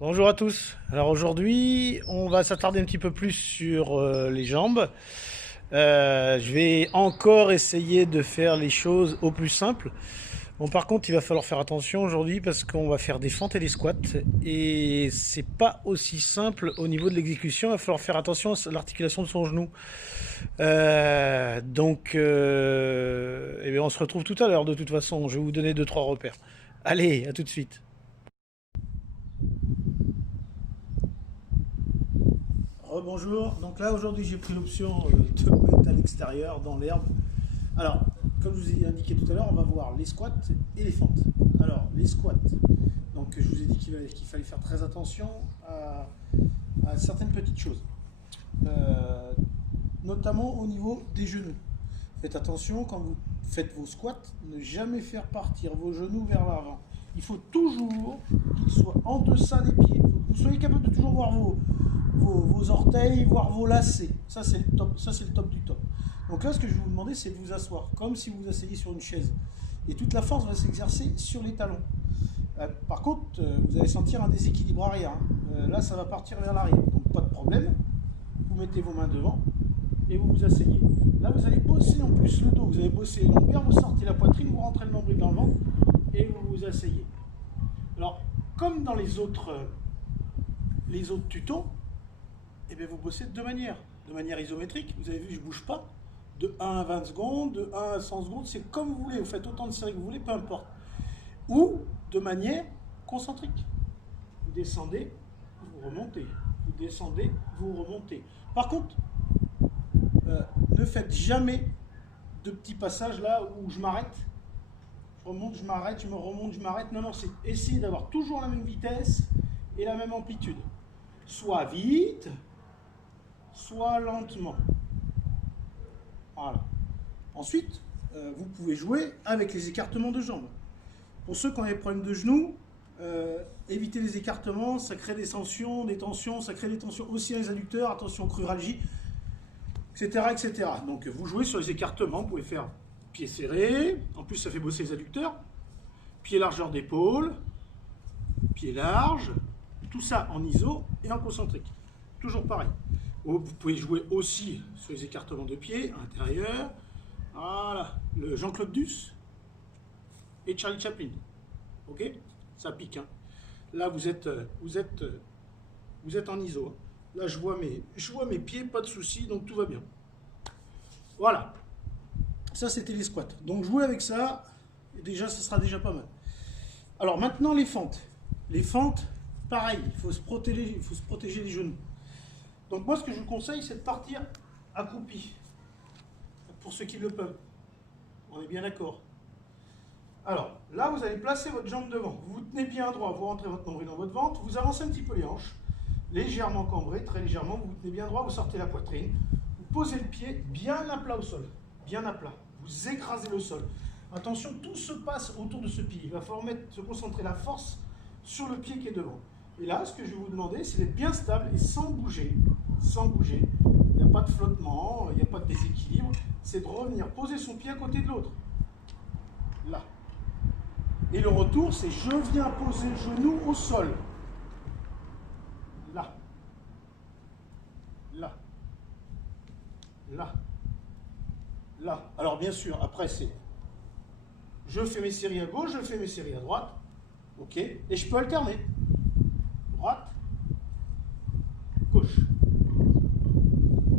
Bonjour à tous. Alors aujourd'hui, on va s'attarder un petit peu plus sur les jambes. Je vais encore essayer de faire les choses au plus simple. Bon, par contre, il va falloir faire attention aujourd'hui parce qu'on va faire des fentes et des squats et c'est pas aussi simple au niveau de l'exécution. Il va falloir faire attention à l'articulation de son genou. Eh bien, on se retrouve tout à l'heure de toute façon. Je vais vous donner deux trois repères. Allez, à tout de suite. Rebonjour. Donc là aujourd'hui j'ai pris l'option de me mettre à l'extérieur dans l'herbe. Alors, comme je vous ai indiqué tout à l'heure, on va voir les squats et les fentes. Alors, les squats. Donc je vous ai dit qu'il fallait faire très attention à certaines petites choses. Euh, Notamment au niveau des genoux. Faites attention quand vous faites vos squats, ne jamais faire partir vos genoux vers l'avant. Il faut toujours qu'ils soient en deçà des pieds. Il faut que vous soyez capable de toujours voir vos orteils, voir vos lacets. Ça, c'est le top. Ça, c'est le top du top. Donc là, ce que je vais vous demander, c'est de vous asseoir, comme si vous vous asseyez sur une chaise. Et toute la force va s'exercer sur les talons. Par contre, vous allez sentir un déséquilibre arrière. Là, ça va partir vers l'arrière. Donc, pas de problème. Vous mettez vos mains devant et vous vous asseyez. Là, vous allez bosser en plus le dos. Vous allez bosser les lombaires, vous sortez la poitrine, vous rentrez le nombril dans le ventre et vous vous asseyez. Alors, comme dans les autres tutos, eh bien, vous bossez de deux manières. De manière isométrique, vous avez vu, je ne bouge pas. De 1 à 20 secondes, de 1 à 100 secondes, c'est comme vous voulez. Vous faites autant de séries que vous voulez, peu importe. Ou de manière concentrique. Vous descendez, vous remontez. Vous descendez, vous remontez. Par contre, ne faites jamais de petits passages là où je m'arrête. Je remonte, je m'arrête, je me remonte, je m'arrête. Non, non, c'est essayer d'avoir toujours la même vitesse et la même amplitude. Soit vite, soit lentement. Voilà. Ensuite, vous pouvez jouer avec les écartements de jambes. Pour ceux qui ont des problèmes de genoux, évitez les écartements, ça crée des tensions, ça crée des tensions aussi dans les adducteurs, attention cruralgie, etc., etc. Donc vous jouez sur les écartements, vous pouvez faire pied serré, en plus ça fait bosser les adducteurs, pied largeur d'épaule, pied large, tout ça en iso et en concentrique. Toujours pareil. Vous pouvez jouer aussi sur les écartements de pied, intérieur. Voilà, le Jean-Claude Duss et Charlie Chaplin. Ok? Ça pique. Hein. Là, vous êtes en iso. Hein. Là, je vois mes pieds, pas de soucis, donc tout va bien. Voilà. Ça, c'était les squats. Donc, jouer avec ça, et déjà, ça sera déjà pas mal. Alors, maintenant, les fentes. Les fentes, pareil, il faut se protéger les genoux. Donc, moi, ce que je vous conseille, c'est de partir accroupi. Pour ceux qui le peuvent. On est bien d'accord. Alors, là, vous allez placer votre jambe devant. Vous vous tenez bien droit, vous rentrez votre nombril dans votre ventre, vous avancez un petit peu les hanches, légèrement cambré, très légèrement, vous vous tenez bien droit, vous sortez la poitrine, vous posez le pied bien à plat au sol, bien à plat. Vous écrasez le sol. Attention, tout se passe autour de ce pied. Il va falloir se concentrer la force sur le pied qui est devant. Et là, ce que je vais vous demander, c'est d'être bien stable et sans bouger. Sans bouger. Il n'y a pas de flottement, il n'y a pas de déséquilibre. C'est de revenir poser son pied à côté de l'autre. Là. Et le retour, c'est je viens poser le genou au sol. Là. Là. Là. Là. Alors bien sûr, après c'est je fais mes séries à gauche, je fais mes séries à droite. Ok. Et je peux alterner. Droite. Gauche.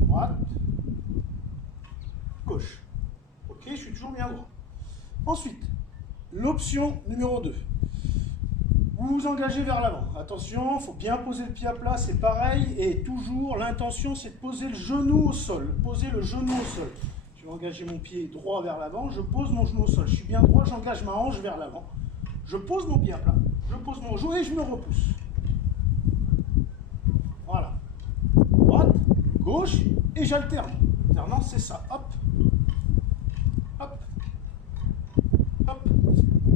Droite. Gauche. Ok, je suis toujours bien droit. Ensuite, l'option numéro 2. Vous vous engagez vers l'avant. Attention, il faut bien poser le pied à plat, c'est pareil. Et toujours, l'intention, c'est de poser le genou au sol. Poser le genou au sol. Je vais engager mon pied droit vers l'avant, je pose mon genou au sol. Je suis bien droit, j'engage ma hanche vers l'avant. Je pose mon pied à plat, je pose mon genou et je me repousse. Voilà. Droite, gauche et j'alterne. Alternance, c'est ça. Hop, hop, hop,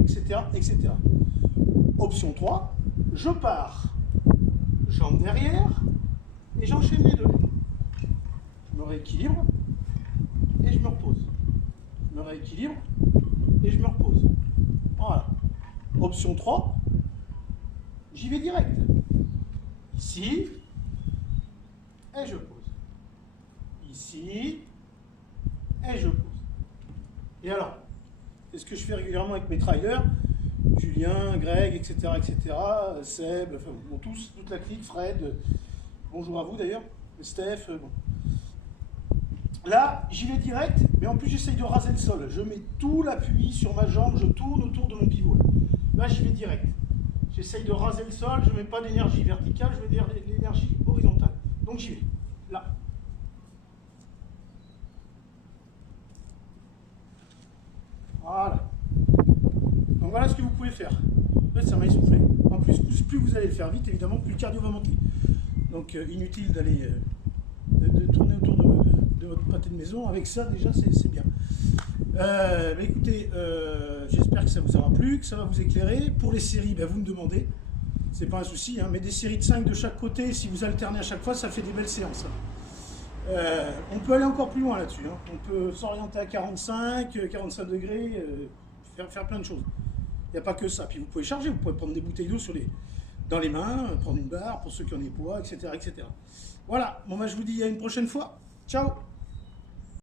etc., etc. Option 3, je pars, jambe derrière, et j'enchaîne les deux. Je me rééquilibre, et je me repose. Je me rééquilibre, et je me repose. Voilà. Option 3, j'y vais direct. Ici, et je pose. Ici, et je pose. Et alors, c'est ce que je fais régulièrement avec mes trailers, Julien, Greg, etc., Seb, enfin, bon, tous, toute la clique, Fred, bonjour à vous d'ailleurs, Steph, bon. Là, j'y vais direct, mais en plus j'essaye de raser le sol. Je mets tout l'appui sur ma jambe, je tourne autour de mon pivot. Là, j'y vais direct. J'essaye de raser le sol, je ne mets pas d'énergie verticale, je mets de l'énergie horizontale. Donc j'y vais, là. Voilà. Donc voilà ce que vous pouvez faire. En fait, ça m'a essoufflé. En plus, plus vous allez le faire vite, évidemment, plus le cardio va monter. Donc inutile d'aller de tourner autour de votre pâté de maison. Avec ça, déjà, c'est bien. Mais écoutez, j'espère que ça vous aura plu, que ça va vous éclairer. Pour les séries, ben, vous me demandez. C'est pas un souci, hein, mais des séries de 5 de chaque côté, si vous alternez à chaque fois, ça fait des belles séances. On peut aller encore plus loin là-dessus. Hein. On peut s'orienter à 45 degrés, faire plein de choses. Il n'y a pas que ça. Puis vous pouvez charger, vous pouvez prendre des bouteilles d'eau dans les mains, prendre une barre pour ceux qui ont des poids, etc. Voilà, bon, bah, je vous dis à une prochaine fois. Ciao!